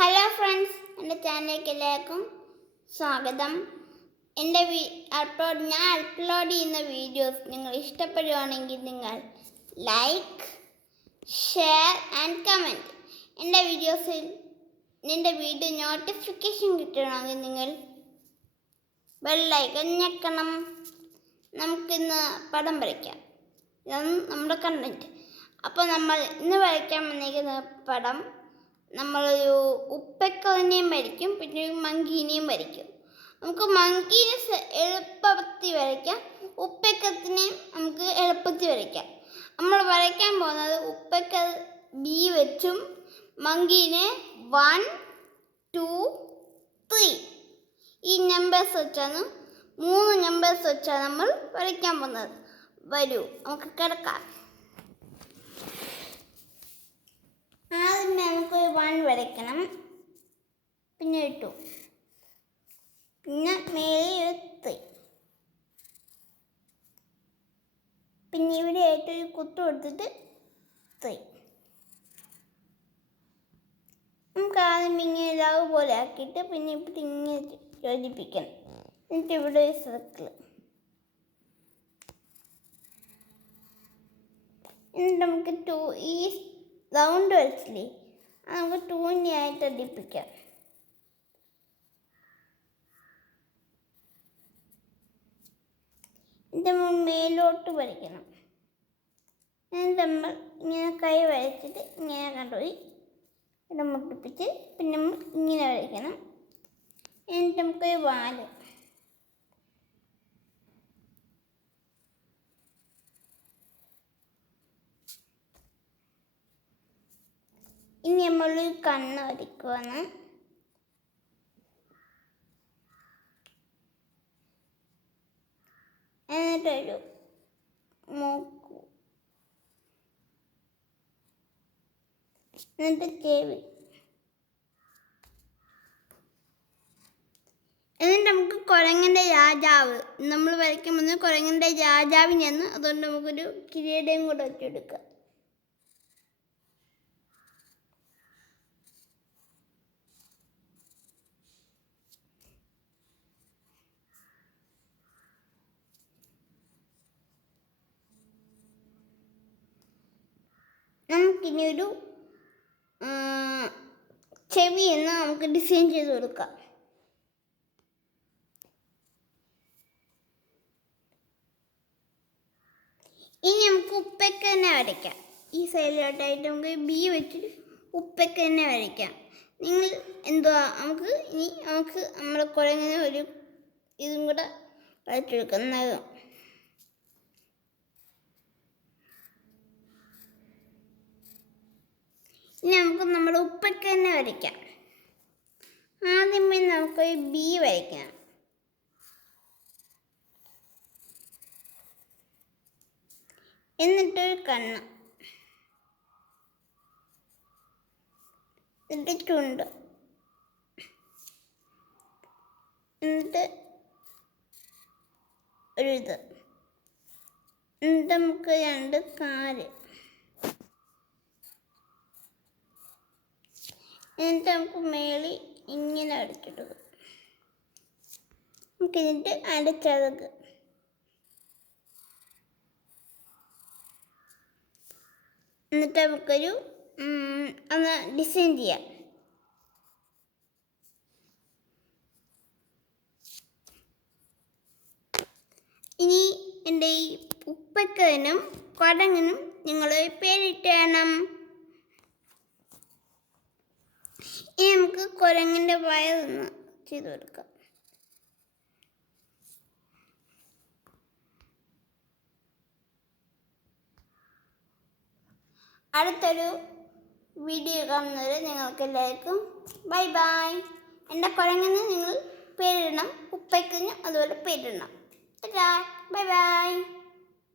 Hello friends, എൻ്റെ ചാനലിലേക്ക് എല്ലാവർക്കും സ്വാഗതം. ഞാൻ അപ്ലോഡ് ചെയ്യുന്ന വീഡിയോസ് നിങ്ങൾ ഇഷ്ടപ്പെടുകയാണെങ്കിൽ നിങ്ങൾ ലൈക്ക്, ഷെയർ ആൻഡ് കമൻറ്റ്. എൻ്റെ വീഡിയോ നോട്ടിഫിക്കേഷൻ കിട്ടണമെങ്കിൽ നിങ്ങൾ ബെല്ലൈക്കൺ ഞെക്കണം. നമുക്കിന്ന് പടം വരയ്ക്കാം. ഇതാണ് നമ്മുടെ കണ്ടൻറ്റ്. അപ്പോൾ നമ്മൾ ഇന്ന് വരയ്ക്കാൻ വന്നിരിക്കുന്ന പടം നമ്മളൊരു ഉപ്പക്കലിനെയും വരയ്ക്കും, പിന്നെ ഒരു മങ്കീനെയും വരയ്ക്കും. നമുക്ക് മങ്കീനെ എളുപ്പത്തിൽ വരയ്ക്കാം, ഉപ്പക്കത്തിനെയും നമുക്ക് എളുപ്പത്തിൽ വരയ്ക്കാം. നമ്മൾ വരയ്ക്കാൻ പോകുന്നത് ഉപ്പക്ക ബി വെച്ചും മങ്കീനെ 1, 2, 3 ഈ നമ്പേഴ്സ് വെച്ചാണ് 3 നമ്പേഴ്സ് വെച്ചാണ് നമ്മൾ വരയ്ക്കാൻ പോകുന്നത്. വരൂ, നമുക്ക് കിടക്കാം. ആദ്യം നമുക്ക് 1 വരയ്ക്കണം, പിന്നെ 2, പിന്നെ മേലെ 3, പിന്നെ ഇവിടെ ആയിട്ടൊരു കുത്തു കൊടുത്തിട്ട് 3. നമുക്ക് ആദ്യം ഇങ്ങനെ ലവ് പോലെ ആക്കിയിട്ട് പിന്നെ ഇവിടെ ഇങ്ങനെ യോജിപ്പിക്കണം. എന്നിട്ട് ഇവിടെ ഒരു സർക്കിൾ, എന്നിട്ട് നമുക്ക് 2 ഈ റൗണ്ട് വരച്ചില്ലേ, അത് നമുക്ക് 2 ആയിട്ട് അടിപ്പിക്കാം. ഇത് നമ്മൾ മേലോട്ട് വരയ്ക്കണം. എന്നിട്ട് നമ്മൾ ഇങ്ങനെ കൈ വരച്ചിട്ട് ഇങ്ങനെ കൊണ്ടുപോയി ഇവിടെ മുട്ടിപ്പിച്ച് പിന്നെ നമ്മൾ ഇങ്ങനെ വരയ്ക്കണം. എന്നിട്ട് നമുക്കൊരു വാല്, ഇനി നമ്മൾ കണ്ണ് വരയ്ക്കുവാണ്. എന്നിട്ടൊരു മൂക്ക്, എന്നിട്ട് ചെവി, എന്നിട്ട് നമുക്ക് കുരങ്ങൻ്റെ രാജാവ് നമ്മൾ വരയ്ക്കുമ്പോൾ കുരങ്ങൻ്റെ രാജാവിനെയാണ്. അതുകൊണ്ട് നമുക്കൊരു കിരീടയും കൂടെ വെച്ചെടുക്കാം. നമുക്കിനി ഒരു ചെവി എന്ന് നമുക്ക് ഡിസൈൻ ചെയ്ത് കൊടുക്കാം. ഇനി നമുക്ക് ഉപ്പക്ക തന്നെ വരയ്ക്കാം. ഈ സൈഡിലോട്ടായിട്ട് നമുക്ക് ബി വെച്ചിട്ട് ഉപ്പക്ക തന്നെ വരയ്ക്കാം. നിങ്ങൾ എന്തുവാ നമുക്ക് നമ്മളെ കുരങ്ങനെ ഒരു ഇതും കൂടെ വരച്ചെടുക്കുന്നത്. ഇനി നമുക്ക് നമ്മുടെ ഉപ്പക്ക തന്നെ വരയ്ക്കാം. ആദ്യമേ നമുക്കൊരു ബി വരയ്ക്കാം. എന്നിട്ടൊരു കണ്ണ്, എന്നിട്ട് ചുണ്ട്, എന്നിട്ട് ഒരു ഇത്, എന്നിട്ട് നമുക്ക് 2 കാല്, എന്നിട്ട് നമുക്ക് മേളിൽ ഇങ്ങനെ അടിച്ചിടുക. നമുക്കിതിട്ട് അടച്ചതക്ക്, എന്നിട്ട് നമുക്കൊരു ഒന്ന് ഡിസൈൻ ചെയ്യാം. ഇനി എൻ്റെ ഈ ഉപ്പക്കനും കുരങ്ങനും നിങ്ങൾ പേരിട്ടണം. ഇനി നമുക്ക് കുരങ്ങൻ്റെ വയറൊന്ന് ചെയ്ത് കൊടുക്കാം. അടുത്തൊരു വീഡിയോ കാണുന്നവരെ നിങ്ങൾക്ക് എല്ലാവർക്കും ബൈ ബൈ. എൻ്റെ കുരങ്ങിന് നിങ്ങൾ പേരിടണം, ഉപ്പയ്ക്കിന് അതുപോലെ പേരിടണം. Bye bye.